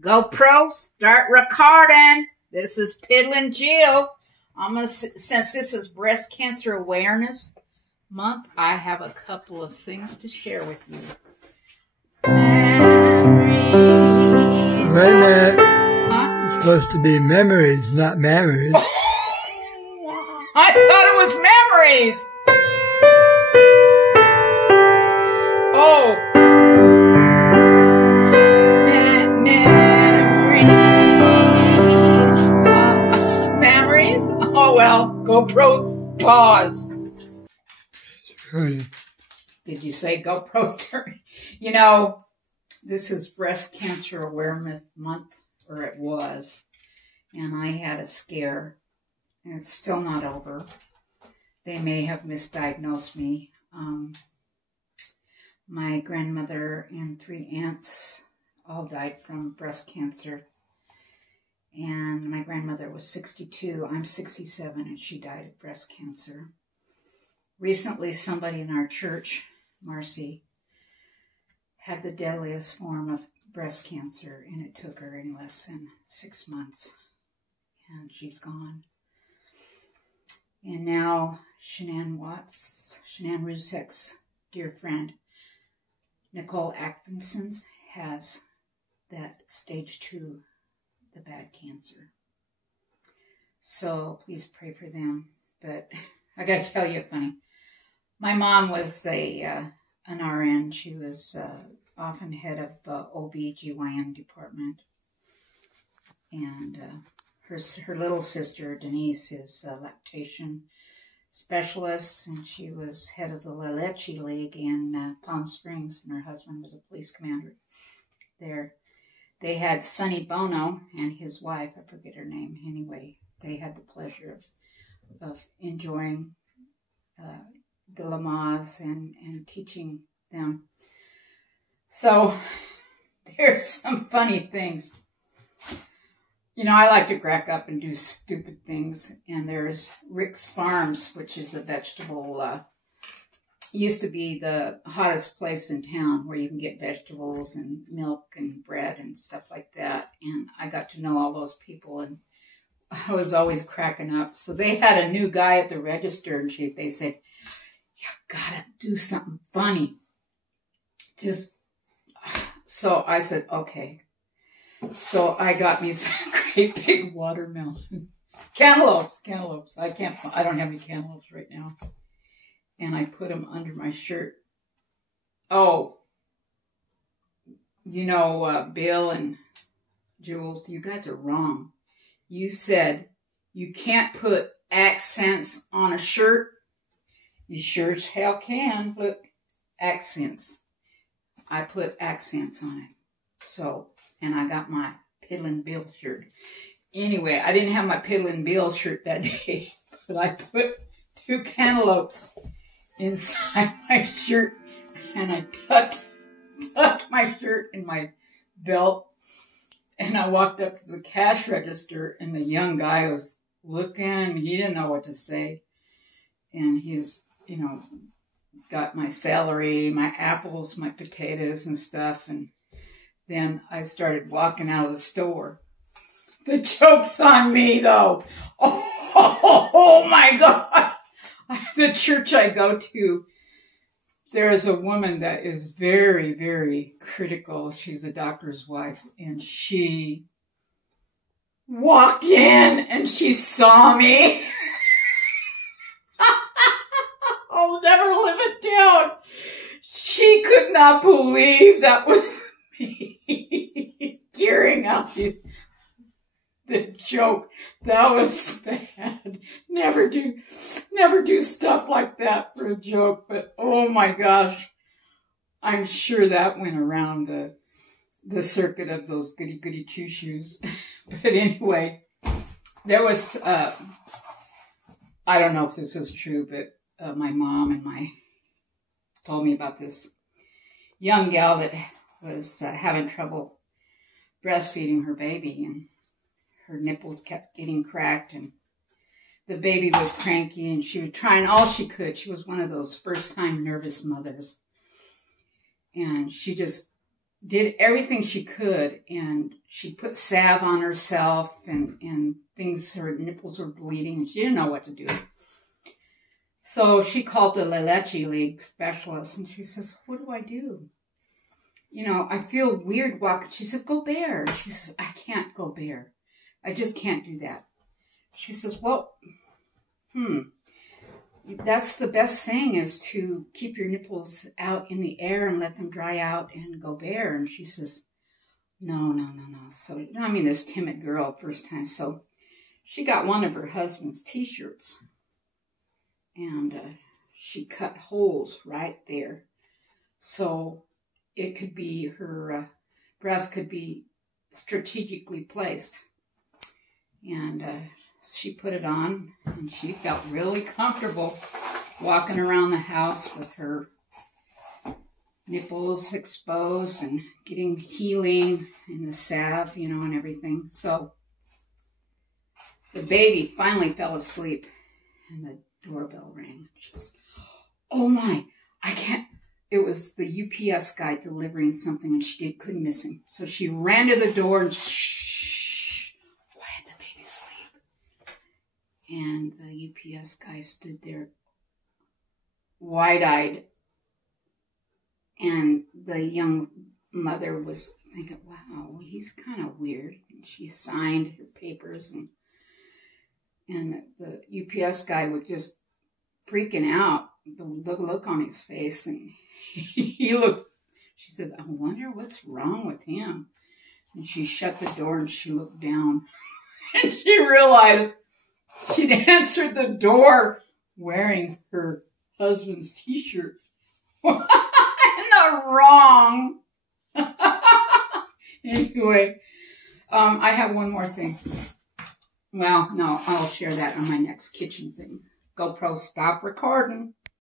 GoPro, start recording. This is Piddlin' Jill. Since this is Breast Cancer Awareness Month, I have a couple of things to share with you. Memories. Wait a minute. Huh? It's supposed to be memories, not memories. I thought it was memories. Oh. Memories? Oh, well, GoPro pause. Did you say GoPro? You know, this is Breast Cancer Awareness Month, or it was, and I had a scare, and it's still not over. They may have misdiagnosed me. My grandmother and 3 aunts all died from breast cancer. And my grandmother was 62. I'm 67, and she died of breast cancer. Recently, somebody in our church, Marcy, had the deadliest form of breast cancer, and it took her in less than 6 months. And she's gone. And now Shanann Rusek's dear friend, Nicole Atkinson's, has that stage 2, the bad cancer. So please pray for them. But I got to tell you funny. My mom was an RN. She was often head of OB/GYN department. And her little sister, Denise, is a lactation specialist, and she was head of the La Leche League in Palm Springs, and her husband was a police commander there. They had Sonny Bono and his wife, I forget her name. Anyway, they had the pleasure of enjoying the Lamas and teaching them. So there's some funny things. You know, I like to crack up and do stupid things. And there's Rick's Farms, which is a vegetable, used to be the hottest place in town where you can get vegetables and milk and bread and stuff like that. And I got to know all those people, and I was always cracking up. So they had a new guy at the register, and they said, "You gotta do something funny." So I said, okay. So I got me some great big watermelon. Cantaloupes. I don't have any cantaloupes right now. And I put them under my shirt. Oh, you know, Bill and Jules, you guys are wrong. You said you can't put accents on a shirt. You sure as hell can. Look, accents. I put accents on it. So, and I got my Piddlin' Bill shirt. Anyway, I didn't have my Piddlin' Bill shirt that day, but I put 2 cantaloupes inside my shirt, and I tucked my shirt in my belt, and I walked up to the cash register, and the young guy was looking. He didn't know what to say, and he's, you know, got my celery, my apples, my potatoes and stuff, and then I started walking out of the store. The joke's on me, though. Oh my God. The church I go to, there is a woman that is very, very critical. She's a doctor's wife, and she walked in and she saw me. I'll never live it down. She could not believe that was me gearing up. The joke, that was bad. Never do stuff like that for a joke. But oh my gosh, I'm sure that went around the circuit of those goody two shoes. But anyway, there was I don't know if this is true, but my mom and told me about this young gal that was having trouble breastfeeding her baby, and her nipples kept getting cracked, and the baby was cranky, and she was trying all she could. She was one of those first-time nervous mothers, and she just did everything she could, and she put salve on herself and things, her nipples were bleeding, and she didn't know what to do. So she called the La Leche League specialist, and she says, what do I do? You know, I feel weird walking. She says, go bare. She says, I can't go bare. I just can't do that. She says, well, that's the best thing, is to keep your nipples out in the air and let them dry out and go bare. And she says, no. So, I mean, this timid girl, first time. So she got one of her husband's T-shirts, and she cut holes right there. So it could be, her breast could be strategically placed. And she put it on, and she felt really comfortable walking around the house with her nipples exposed and getting healing in the salve, you know, and everything. So the baby finally fell asleep, and the doorbell rang. She goes, oh my, I can't. It was the UPS guy delivering something, and she couldn't miss him. So she ran to the door and and the UPS guy stood there wide-eyed, and the young mother was thinking, wow, he's kind of weird. And she signed her papers, and the UPS guy was just freaking out, the look on his face, and he looked, she said, I wonder what's wrong with him. And she shut the door and she looked down, and she realized she'd answered the door wearing her husband's T-shirt. In the wrong. Anyway, I have one more thing. Well, no, I'll share that on my next kitchen thing. GoPro, stop recording.